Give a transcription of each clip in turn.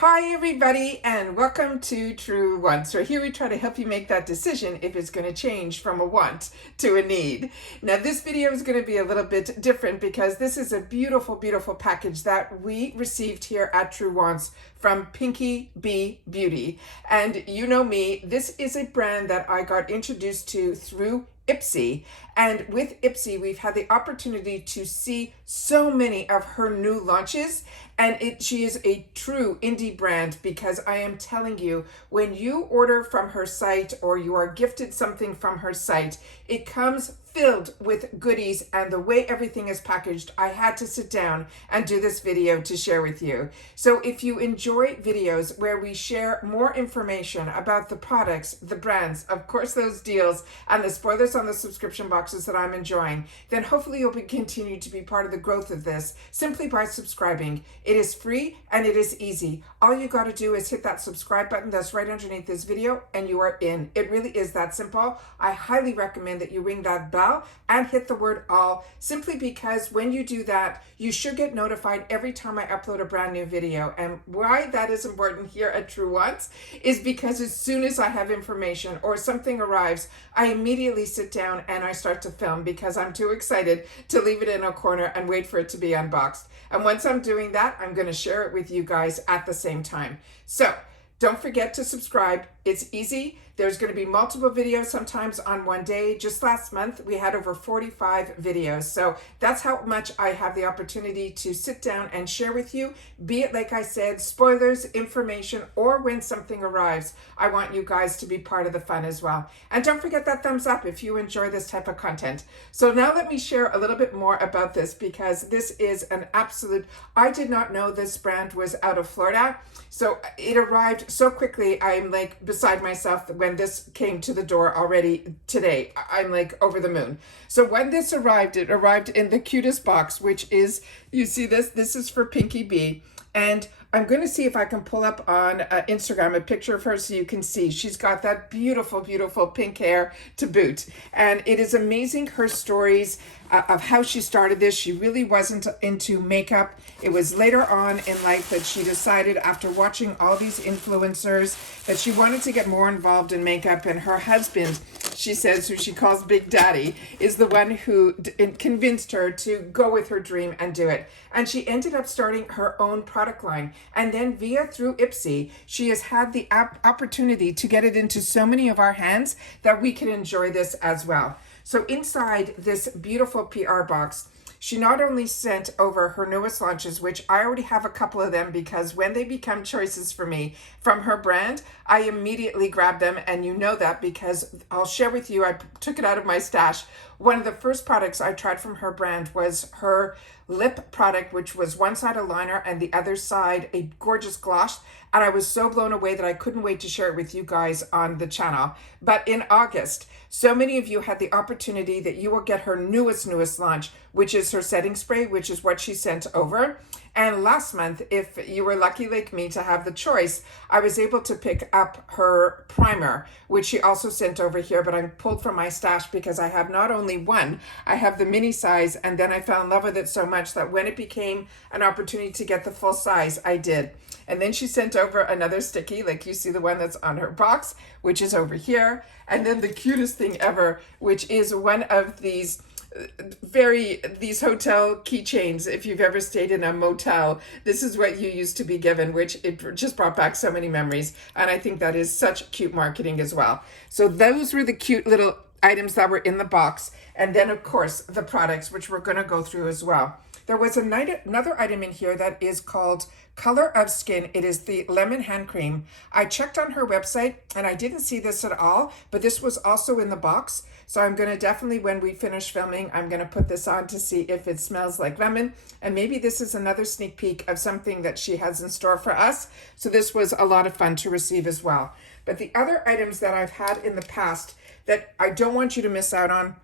Hi everybody and welcome to Truewants, where here we try to help you make that decision if it's going to change from a want to a need. Now this video is going to be a little bit different because this is a beautiful, beautiful package that we received here at Truewants from PinkyB Beauty. And you know me, this is a brand that I got introduced to through IPSY, and with IPSY we've had the opportunity to see so many of her new launches, and she is a true indie brand because I am telling you, when you order from her site or you are gifted something from her site, it comes filled with goodies, and the way everything is packaged, I had to sit down and do this video to share with you. So if you enjoy videos where we share more information about the products, the brands, of course those deals, and the spoilers on the subscription boxes that I'm enjoying, then hopefully you'll continue to be part of the growth of this simply by subscribing. It is free and it is easy. All you got to do is hit that subscribe button that's right underneath this video and you are in. It really is that simple. I highly recommend that you ring that bell and hit the word all, simply because when you do that, you should get notified every time I upload a brand new video. And why that is important here at Truewants is because as soon as I have information or something arrives, I immediately sit down and I start to film because I'm too excited to leave it in a corner and wait for it to be unboxed. And once I'm doing that, I'm going to share it with you guys at the same time. So don't forget to subscribe. It's easy. There's going to be multiple videos sometimes on one day. Just last month, we had over 45 videos. So that's how much I have the opportunity to sit down and share with you, be it, like I said, spoilers, information, or when something arrives. I want you guys to be part of the fun as well. And don't forget that thumbs up if you enjoy this type of content. So now let me share a little bit more about this, because this is an absolute, I did not know this brand was out of Florida. So it arrived so quickly. I'm like beside myself when this came to the door already today. I'm like over the moon. So when this arrived, it arrived in the cutest box, which is, you see this is for PinkyB. And I'm going to see if I can pull up on Instagram a picture of her so you can see. She's got that beautiful, beautiful pink hair to boot. And it is amazing, her stories of how she started this. She really wasn't into makeup. It was later on in life that she decided, after watching all these influencers, that she wanted to get more involved in makeup. And her husband, she says, who she calls Big Daddy, is the one who convinced her to go with her dream and do it. And she ended up starting her own product line. And then through IPSY, she has had the opportunity to get it into so many of our hands that we can enjoy this as well. So inside this beautiful PR box, she not only sent over her newest launches, which I already have a couple of them, because when they become choices for me from her brand, I immediately grab them. And you know that because I'll share with you, I took it out of my stash. One of the first products I tried from her brand was her lip product, which was one side a liner and the other side a gorgeous gloss. And I was so blown away that I couldn't wait to share it with you guys on the channel. But in August, so many of you had the opportunity that you will get her newest launch, which is her setting spray, which is what she sent over. And last month, if you were lucky like me to have the choice, I was able to pick up her primer, which she also sent over here, but I pulled from my stash because I have not only one, I have the mini size, and then I fell in love with it so much that when it became an opportunity to get the full size, I did. And then she sent over another sticky, like you see the one that's on her box, which is over here. And then the cutest thing ever, which is one of these hotel keychains. If you've ever stayed in a motel, this is what you used to be given, which it just brought back so many memories. And I think that is such cute marketing as well. So those were the cute little items that were in the box. And then of course the products, which we're going to go through as well. There was another item in here that is called Color of Skin. It is the lemon hand cream. I checked on her website and I didn't see this at all, but this was also in the box. So I'm going to definitely, when we finish filming, I'm going to put this on to see if it smells like lemon. And maybe this is another sneak peek of something that she has in store for us. So this was a lot of fun to receive as well. But the other items that I've had in the past that I don't want you to miss out on,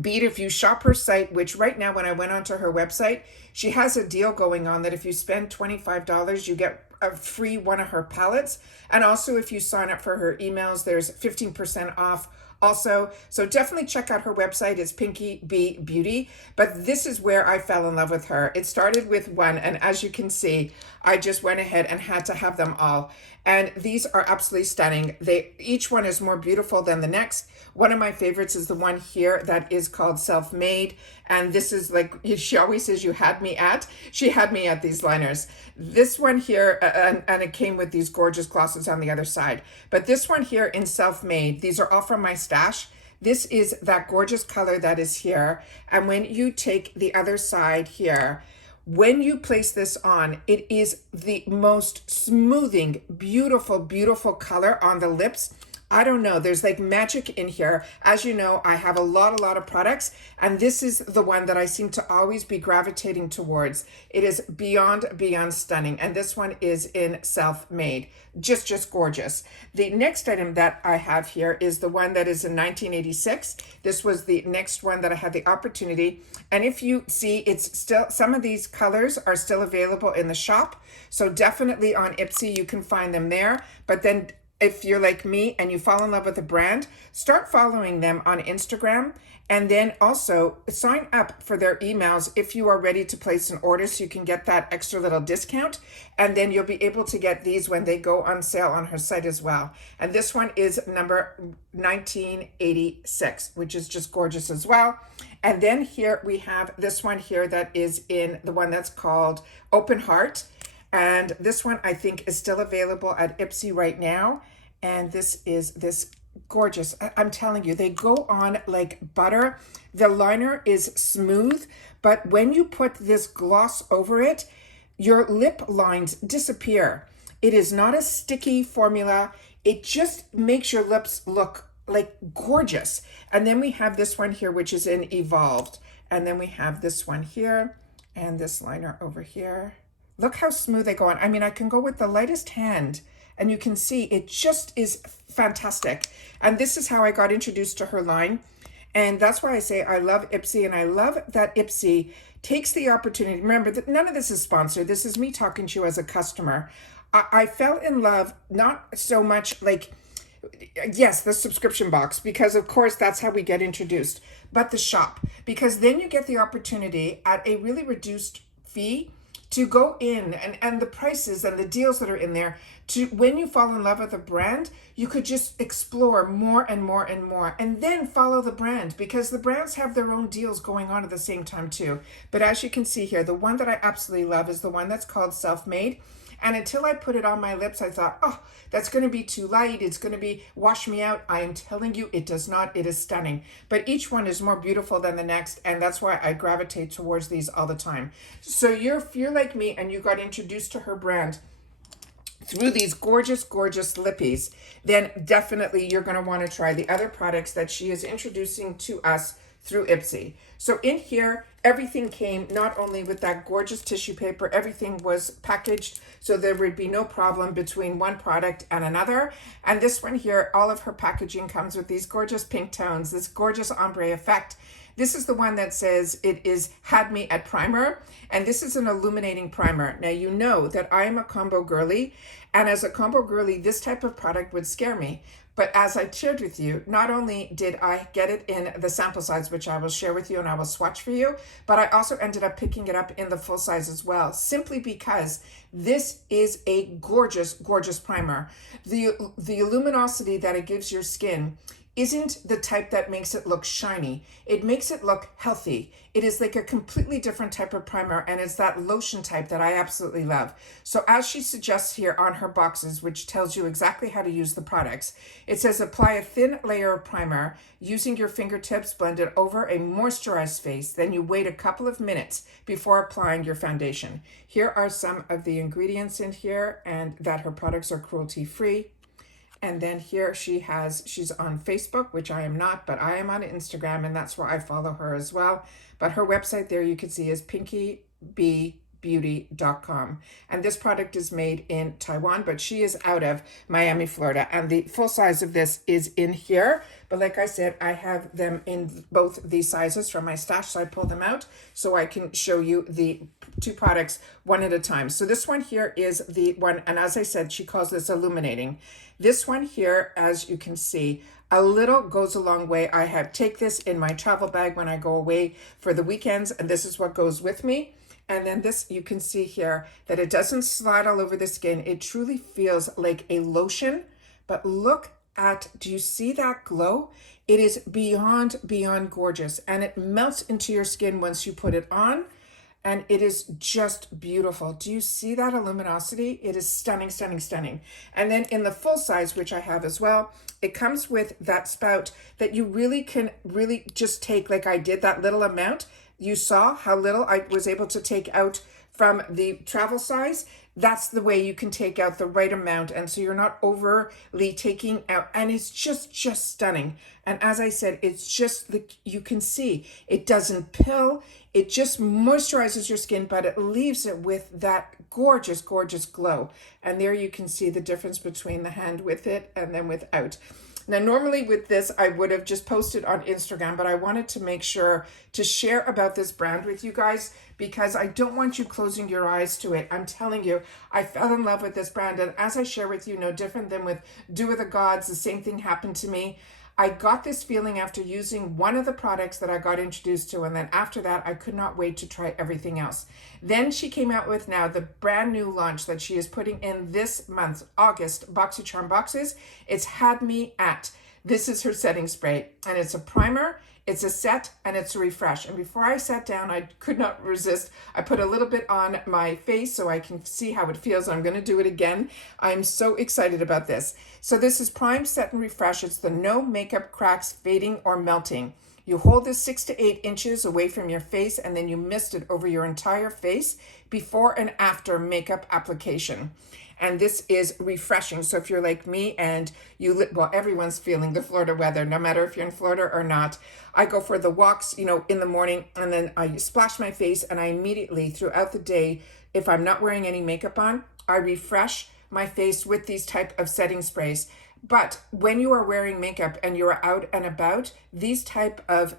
be it if you shop her site, which right now when I went onto her website, she has a deal going on that if you spend $25, you get a free one of her palettes. And also if you sign up for her emails, there's 15% off also. So definitely check out her website. It's PinkyB Beauty. But this is where I fell in love with her. It started with one, and as you can see, I just went ahead and had to have them all. And these are absolutely stunning. Each one is more beautiful than the next. One of my favorites is the one here that is called Self-Made. And this is like, she always says she had me at these liners. This one here, and it came with these gorgeous glosses on the other side. But this one here in Self-Made, these are all from my stash. This is that gorgeous color that is here. And when you take the other side here, when you place this on, it is the most smoothing, beautiful, beautiful color on the lips. I don't know, there's like magic in here. As you know, I have a lot of products, and this is the one that I seem to always be gravitating towards. It is beyond stunning, and this one is in Self-Made. Just gorgeous. The next item that I have here is the one that is in 1986. This was the next one that I had the opportunity. And if you see, it's still, some of these colors are still available in the shop. So definitely on IPSY, you can find them there. But then if you're like me and you fall in love with a brand, start following them on Instagram, and then also sign up for their emails if you are ready to place an order, so you can get that extra little discount. And then you'll be able to get these when they go on sale on her site as well. And this one is number 1986, which is just gorgeous as well. And then here we have this one here that is in the one that's called Open Heart. And this one I think is still available at IPSY right now. And this is this gorgeous, I'm telling you, they go on like butter. The liner is smooth, but when you put this gloss over it, your lip lines disappear. It is not a sticky formula. It just makes your lips look like gorgeous. And then we have this one here, which is in Evolved. And then we have this one here and this liner over here. Look how smooth they go on. I mean, I can go with the lightest hand and you can see it just is fantastic. And this is how I got introduced to her line. And that's why I say I love IPSY, and I love that IPSY takes the opportunity. Remember that none of this is sponsored. This is me talking to you as a customer. I fell in love, not so much like, yes, the subscription box, because of course that's how we get introduced, but the shop, because then you get the opportunity at a really reduced fee to go in, and the prices and the deals that are in there, to when you fall in love with a brand, you could just explore more and more and more, and then follow the brand, because the brands have their own deals going on at the same time too. But as you can see here, the one that I absolutely love is the one that's called Self-Made. And until I put it on my lips, I thought, oh, that's going to be too light. It's going to be wash me out. I am telling you, it does not. It is stunning. But each one is more beautiful than the next. And that's why I gravitate towards these all the time. So if you're like me and you got introduced to her brand through these gorgeous, gorgeous lippies, then definitely you're going to want to try the other products that she is introducing to us through IPSY. So in here, everything came not only with that gorgeous tissue paper, everything was packaged so there would be no problem between one product and another. And this one here, all of her packaging comes with these gorgeous pink tones, this gorgeous ombre effect. This is the one that says it is Had Me at Primer, and this is an illuminating primer. Now, you know that I am a combo girly, and as a combo girly, this type of product would scare me. But as I shared with you, not only did I get it in the sample size, which I will share with you and I will swatch for you, but I also ended up picking it up in the full size as well, simply because this is a gorgeous, gorgeous primer. The luminosity that it gives your skin isn't the type that makes it look shiny. It makes it look healthy. It is like a completely different type of primer, and it's that lotion type that I absolutely love. So as she suggests here on her boxes, which tells you exactly how to use the products, it says apply a thin layer of primer using your fingertips, blend it over a moisturized face, then you wait a couple of minutes before applying your foundation. Here are some of the ingredients in here, and that her products are cruelty-free. And then here she's on Facebook, which I am not, but I am on Instagram, and that's where I follow her as well. But her website there you can see is PinkyBbeauty.com. And this product is made in Taiwan, but she is out of Miami, Florida. And the full size of this is in here. But like I said, I have them in both these sizes from my stash, so I pull them out so I can show you the two products one at a time. So this one here is the one, and as I said, she calls this illuminating. This one here, as you can see, A little goes a long way. I take this in my travel bag when I go away for the weekends, and this is what goes with me. And then this, you can see here that it doesn't slide all over the skin. It truly feels like a lotion, but look at, do you see that glow? It is beyond gorgeous, and it melts into your skin once you put it on, and it is just beautiful. Do you see that luminosity? It is stunning, stunning, stunning. And then in the full size, which I have as well, it comes with that spout that you really can just take, like I did, that little amount. You saw how little I was able to take out from the travel size. That's the way you can take out the right amount, and so you're not overly taking out, and it's just stunning. And as I said, it's just, you can see it doesn't pill, it just moisturizes your skin, but it leaves it with that gorgeous glow. And there you can see the difference between the hand with it and then without. Now, normally with this, I would have just posted on Instagram, but I wanted to make sure to share about this brand with you guys because I don't want you closing your eyes to it. I'm telling you, I fell in love with this brand. And as I share with you, no different than with Do With the Gods, the same thing happened to me. I got this feeling after using one of the products that I got introduced to, and then after that, I could not wait to try everything else. Then she came out with now the brand new launch that she is putting in this month, August, BoxyCharm boxes. It's Had Me At. This is her setting spray, and it's a primer, it's a set, and it's a refresh. And before I sat down, I could not resist. I put a little bit on my face so I can see how it feels. I'm going to do it again. I'm so excited about this. So this is Prime, Set, and Refresh. It's the No Makeup Cracks Fading or Melting. You hold this 6 to 8 inches away from your face, and then you mist it over your entire face before and after makeup application. And this is refreshing. So if you're like me and well, everyone's feeling the Florida weather, no matter if you're in Florida or not. I go for the walks, in the morning, and then I splash my face, and I immediately throughout the day, if I'm not wearing any makeup on, I refresh my face with these type of setting sprays. But when you are wearing makeup and you're out and about, these type of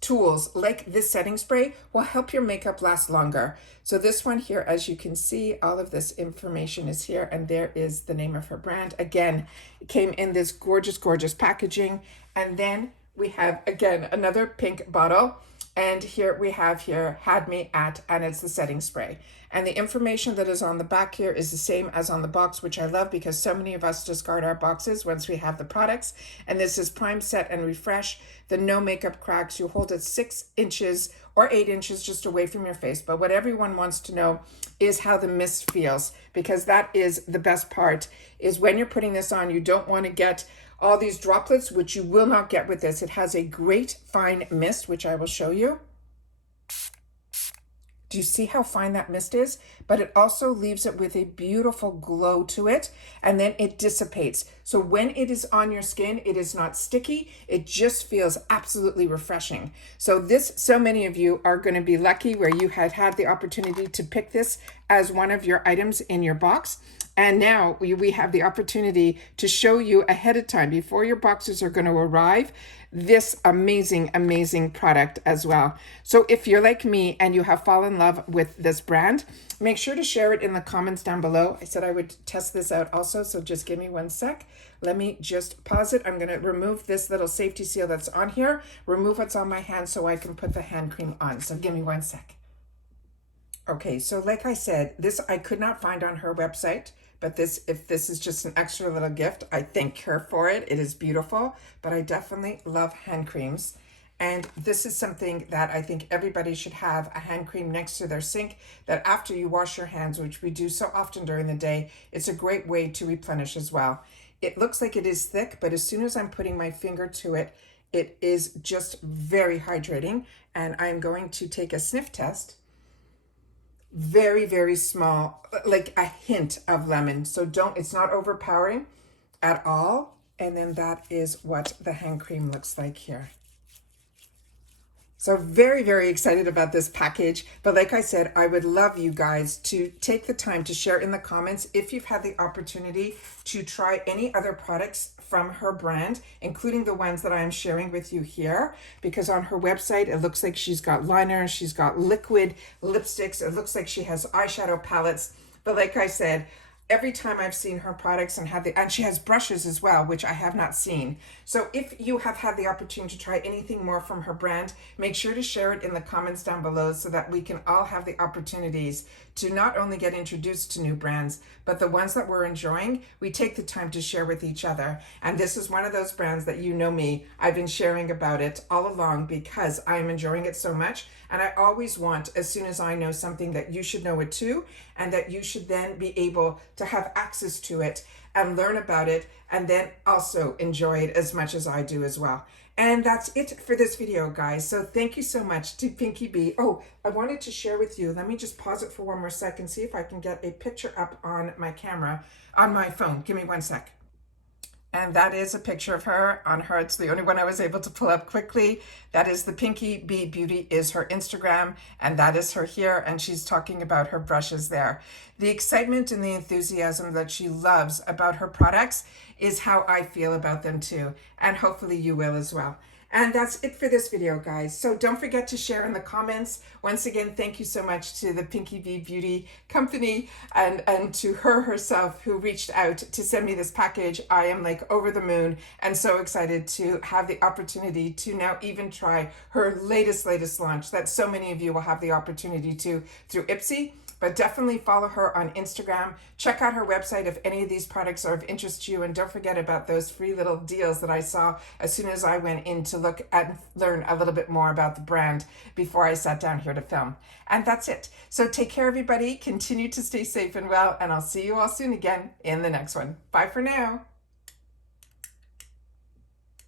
tools like this setting spray will help your makeup last longer. So this one here, as you can see, all of this information is here, and there is the name of her brand. Again, it came in this gorgeous packaging. And then we have, again, another pink bottle. And here we have Had Me At, and it's the setting spray. And the information that is on the back here is the same as on the box, which I love because so many of us discard our boxes once we have the products. And this is Prime, Set, and Refresh, the No Makeup Cracks. You hold it 6 inches or 8 inches just away from your face. But what everyone wants to know is how the mist feels, because that is the best part, is when you're putting this on, you don't want to get all these droplets, which you will not get with this. It has a great fine mist, which I will show you. Do you see how fine that mist is? But it also leaves it with a beautiful glow to it, and then it dissipates. So when it is on your skin, it is not sticky. It just feels absolutely refreshing. So many of you are going to be lucky where you had the opportunity to pick this as one of your items in your box. And now we have the opportunity to show you ahead of time, before your boxes are going to arrive, this amazing product as well. So if you're like me and you have fallen in love with this brand, make sure to share it in the comments down below. I said I would test this out also, so just give me 1 sec. Let me just pause it. I'm going to remove this little safety seal that's on here, remove what's on my hand so I can put the hand cream on. So give me 1 sec. Okay, so like I said, this I could not find on her website. But if this is just an extra little gift, I thank her for it. It is beautiful, but I definitely love hand creams. And this is something that I think everybody should have, a hand cream next to their sink, that after you wash your hands, which we do so often during the day, it's a great way to replenish as well. It looks like it is thick, but as soon as I'm putting my finger to it, it is just very hydrating. And I'm going to take a sniff test. Very small, like a hint of lemon. So it's not overpowering at all. And then that is what the hand cream looks like here. So very excited about this package. But like I said, I would love you guys to take the time to share in the comments if you've had the opportunity to try any other products from her brand, including the ones that I'm sharing with you here, because on her website, it looks like she's got liners, she's got liquid lipsticks, it looks like she has eyeshadow palettes. But like I said, every time I've seen her products and and she has brushes as well, which I have not seen. So if you have had the opportunity to try anything more from her brand, make sure to share it in the comments down below so that we can all have the opportunities to not only get introduced to new brands, but the ones that we're enjoying, we take the time to share with each other. And this is one of those brands that, you know me, I've been sharing about it all along because I'm enjoying it so much. And I always want, as soon as I know something, that you should know it too, and that you should then be able to have access to it and learn about it, and then also enjoy it as much as I do as well. And that's it for this video, guys. So thank you so much to PinkyB. Oh, I wanted to share with you, let me just pause it for one more second, see if I can get a picture up on my camera, on my phone. Give me one sec. And that is a picture of her on her. It's the only one I was able to pull up quickly. That is the PinkyB Beauty is her Instagram, and that is her here. And she's talking about her brushes there. The excitement and the enthusiasm that she loves about her products is how I feel about them too. And hopefully you will as well. And that's it for this video, guys. So don't forget to share in the comments. Once again, thank you so much to the PinkyB Beauty Company and to her herself who reached out to send me this package. I am like over the moon and so excited to have the opportunity to now even try her latest launch that so many of you will have the opportunity to through IPSY. But definitely follow her on Instagram. Check out her website if any of these products are of interest to you. And don't forget about those free little deals that I saw as soon as I went in to look at and learn a little bit more about the brand before I sat down here to film. And that's it. So take care, everybody. Continue to stay safe and well. And I'll see you all soon again in the next one. Bye for now.